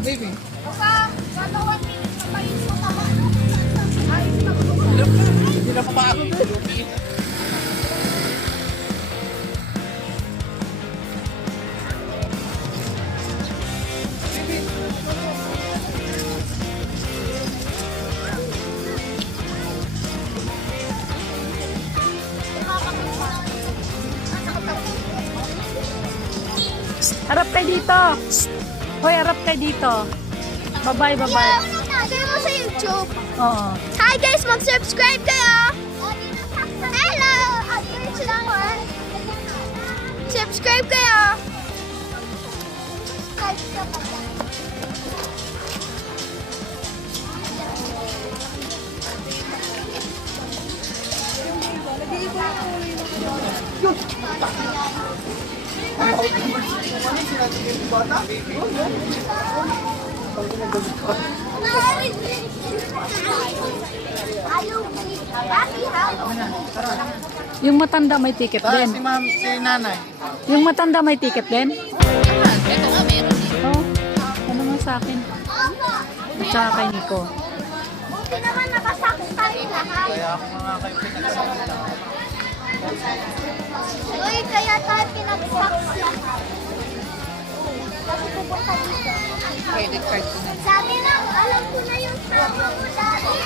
Oh, baby. Hindi na papakot. Harap kayo dito. Hoy, harap kayo dito. Bye-bye, bye-bye. Share mo sa YouTube. Oo. Hi guys, mag-subscribe kayo. Hello! Search lang ha. Subscribe kayo. Subscribe ka pa. Yung matanda may ticket Si din. ma'am, si nanay. Yung matanda may ticket din. Ito nga, meron din. Oh, ano nga sa akin? At saka kay Nico. Buti naman nakasakot tayo lahat. Kaya ako nga kayo pinagsasalita. Uy, kaya tayo pinag-sakot lahat. Kasi pupunta dito. Credit card ko na. Sabi lang, alam ko na yung trauma mo dati.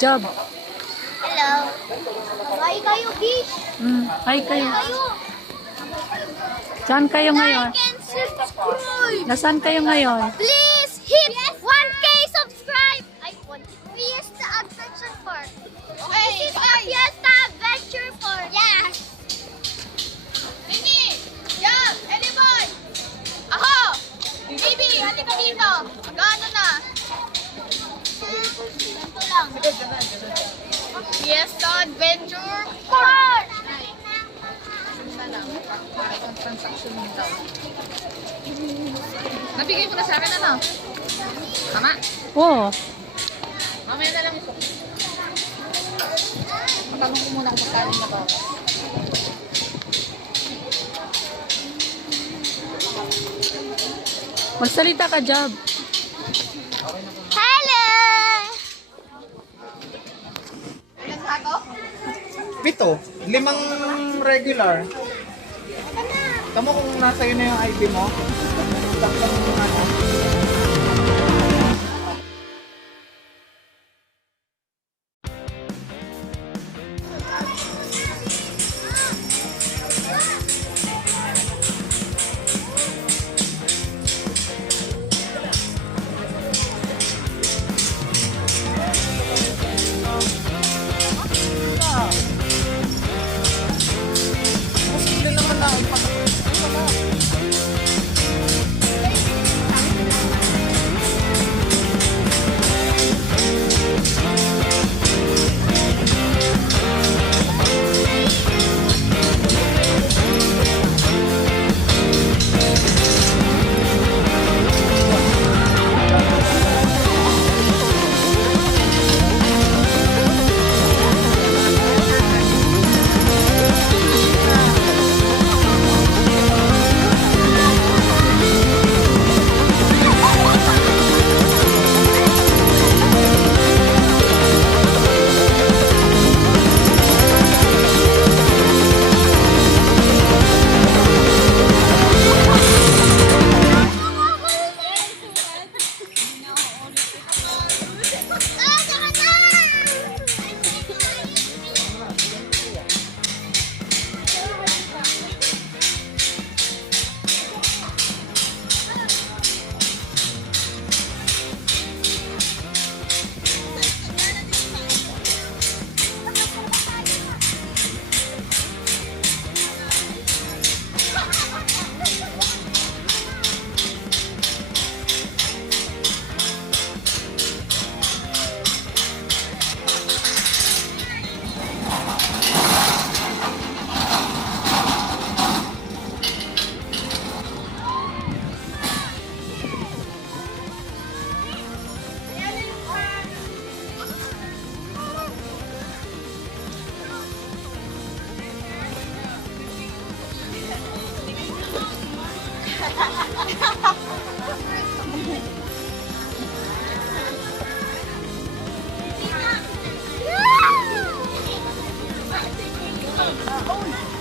Job. Hello. Hi kayo, Bish. Hi kayo. Kayo. Saan kayo ngayon? Like and subscribe. Nasaan kayo ngayon? Please hit 1K subscribe. Ay, 1K. Fiesta Adventure Park. Okay, this is a Fiesta Adventure Park. Yes. Nini! Yan! Eddie boy! Ako! Baby, halika dito! Magano na? Ganito lang. Fiesta Adventure Park! Transaction mo daw. Nabigay mo na sa akin, ano? Tama? Oo. Mamaya na lang ito. Matanong ko muna kung magkano na to. Magsalita ka, Job. Hello. Ilan sato? 7. 5 regular. Tama kung nasa yun na yung ID mo. Takpan mo yung ano. Posible naman na ipatakot.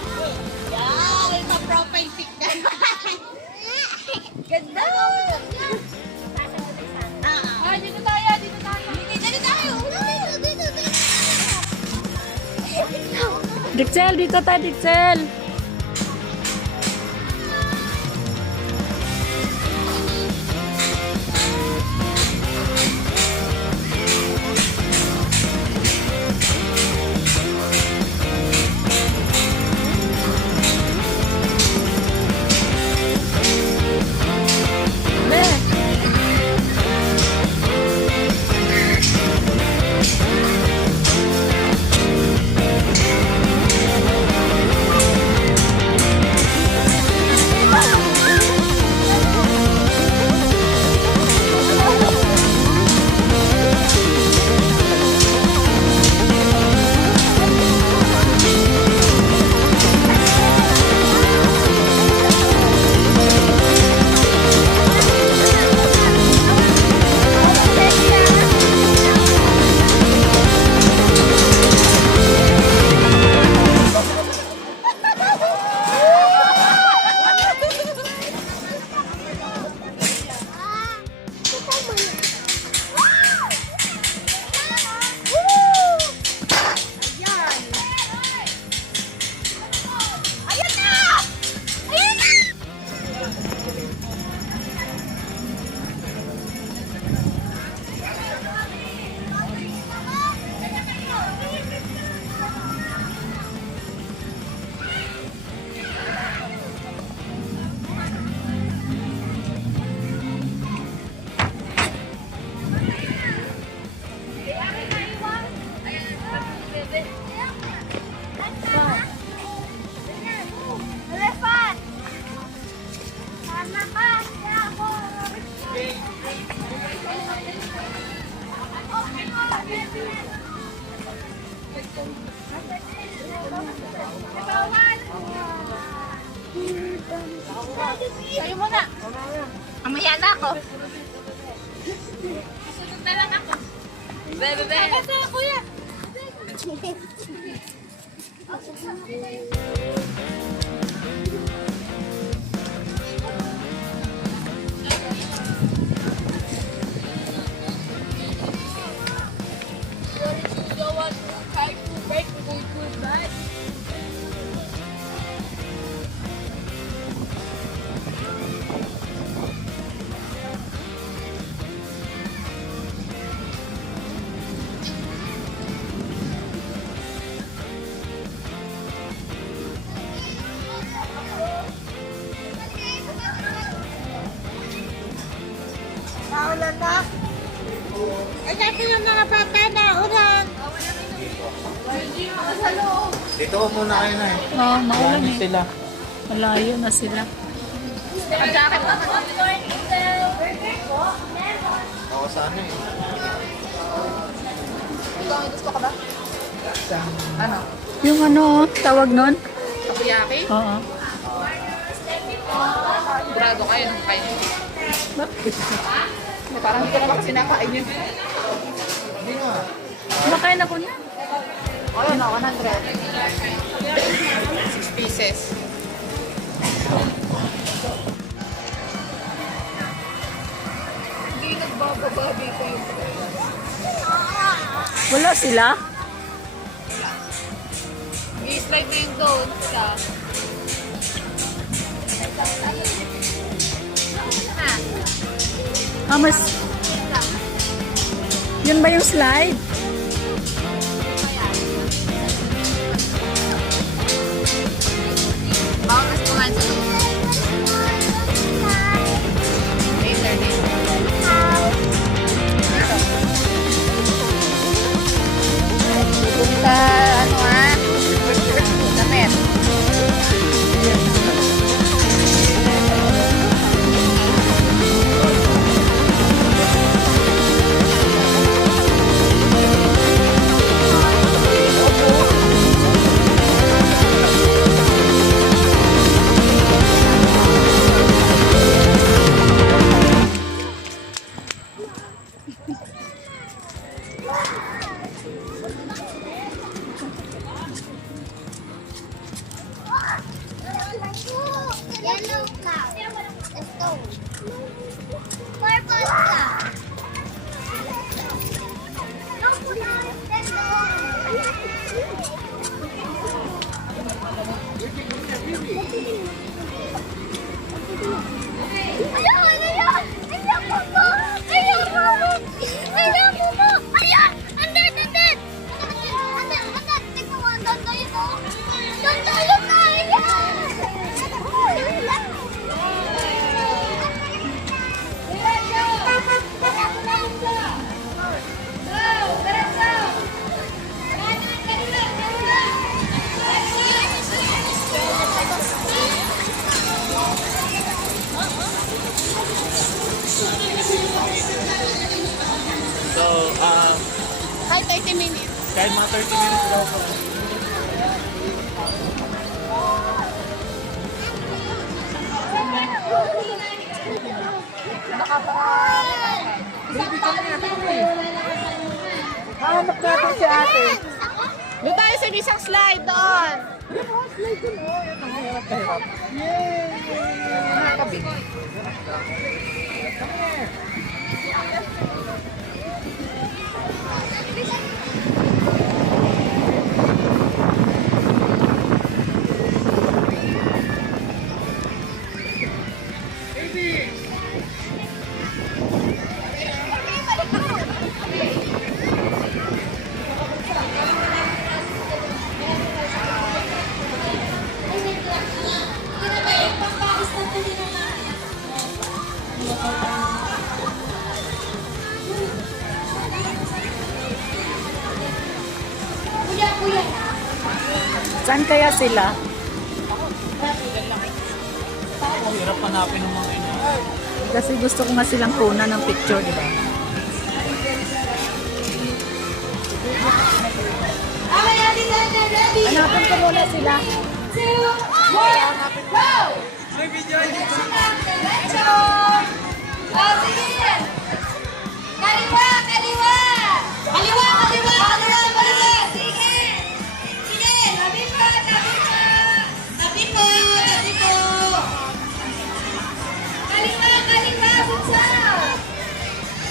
Yan, ma-profile pic na. Ganda! Ah, dito tayo, dito tayo. Dito tayo. Dixel, dito tayo, Dixel. Ayun na! Ayun na! Elephant! Sana ka! Kaya ako! Sayo mo na. Mamaya na ako. Sunod na lang ako. Bebe, bebe. Bebe, kuya. Naulan na. Ay, natin yung mga papa na ulan. Dito ko muna kayo na eh. Oo, maulan Ano eh. sila? Malayo na sila. Ako sa ano eh. Gusto ka ba? Ano? Yung ano, tawag nun? Takoyaki? Oo. Sigurado kayo nung kayo. Bakit? Parang hindi ko naman kasi nakain yun. Hindi nga. Kumakain ako na. O yun, 100. 6 pieces. Hindi nagbabababi ko yung Wala sila? i-slide mo yung doon sa... Mas... Yun ba yung slide? Bawal mas kumain sa loob. Later, later. Pupunta, ano damit. Purple ka. No, Nintendo. Ayan, ayan! Ayan mo po! Ayan mo po! Ayan mo po! Ayan! Andun, andun! Andun, andun! Tignan mo, andun tayo po! Andun tayo na! So, Hi, 30 minutes. kahit mga 30 minutes daw po. Hanap natin si ate. Doon tayo sa isang slide doon. Yay! Nakakabig. Saan kaya sila? Hirap hanapin ng mga ina. Kasi gusto ko nga silang kunan ng picture, di ba? Okay, Ate Dana, ready? Hanapin ko muna sila. 2, 1, go! May video Diretso! Oh, sige! Kaliwa, kaliwa! Kaliwa, kaliwa, kaliwa, kaliwa! Sige! Sige! Tabi po, tabi po! Tabi po, tabi po! Kaliwa, kaliwa, bunso!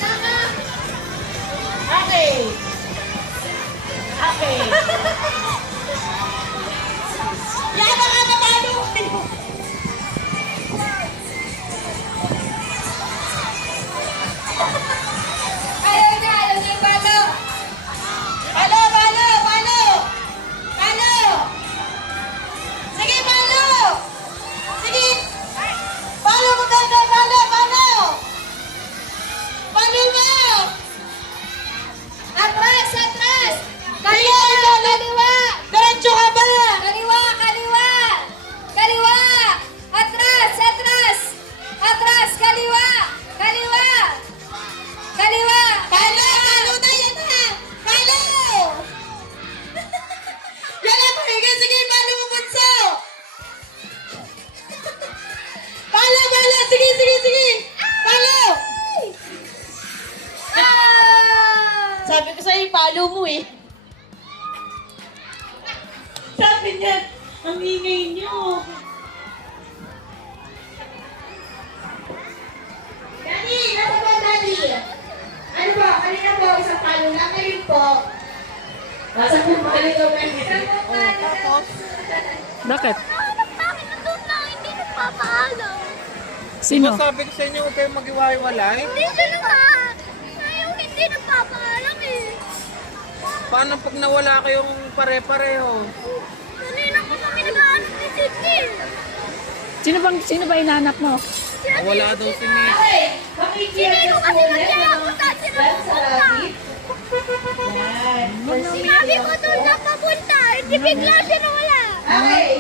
Tama! Okay! Okay! Yan ang anapalo! Ayaw niya yung balo. Balo, balo, balo. Balo. Sige, balo. Sige. Balo mo ganda, balo, balo. Balo mo. Atras, atras. Kaliwa, kaliwa. Diretso ka ba? Kaliwa, kaliwa. Kaliwa. Atras, atras. Atras, kaliwa. Kaliwa. Kaliwa! Palo! Palo na! Yan na! Palo! Yan na! Sige, sige! Palo mo, bunso! Palo! Palo! Sige, sige, sige! Palo! Sabi ko sa'yo, palo mo eh. Sabi niya, ang ingay niyo. Daddy! Nasa ba, Daddy? Ano ba? Kanina po, isang palo na. Ngayon po. Nasa po palo daw kanina. Bakit? Bakit nandun na? Hindi nagpapaalam. Sino? Sabi ko sa inyo, huwag kayong mag-iwalay. Hindi sila nga. Ayaw hindi nagpapaalam eh. Paano pag nawala kayong pare-pareho? Kanina ko kami nag-aanap ni Sidney. Sino ba inaanap mo? Nawala daw si Nick. Okay, makikita Sinino ko kasi ulit magkakapunta sila pupunta. Sinabi ko doon na papunta. Hindi bigla siya nawala. Okay.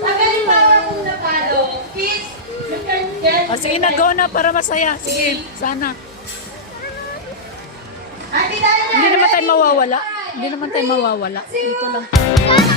Pagaling pa ako na palo. Kids, you can get... O sige na, go na para masaya. Sige, sana. Ate Dana, Hindi naman tayo mawawala. Hindi naman tayo mawawala. Dito lang. Sana